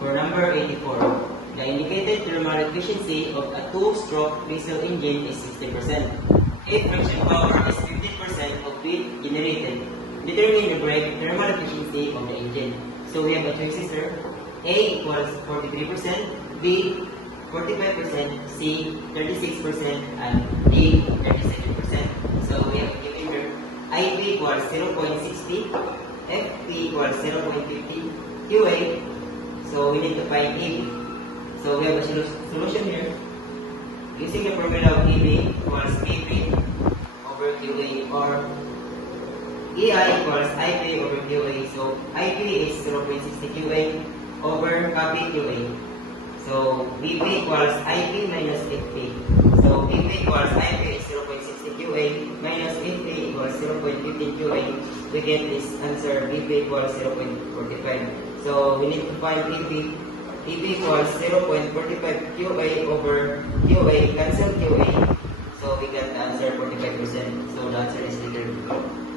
For number 84, the indicated thermal efficiency of a two-stroke diesel engine is 60%. If friction power is 15% of heat generated, determine the brake thermal efficiency of the engine. So we have a choices here. A equals 43%, B 45%, C 36%, and D 37%. So we have given here IB equals 0.60, FP equals 0.50, QA. So we need to find AB. So we have a solution here. Using the formula of EB equals PP over QA, or EI equals IP over QA. So IP is 0.60 QA over copy QA. So BP equals IP minus FP. So BP equals IP is 0.60 QA minus FP equals 0.15 QA. We get this answer, BP equals 0.45. So we need to find EP. EP equals 0.45 QA over QA, cancel QA. So we get the answer 45%. So the answer is letter B.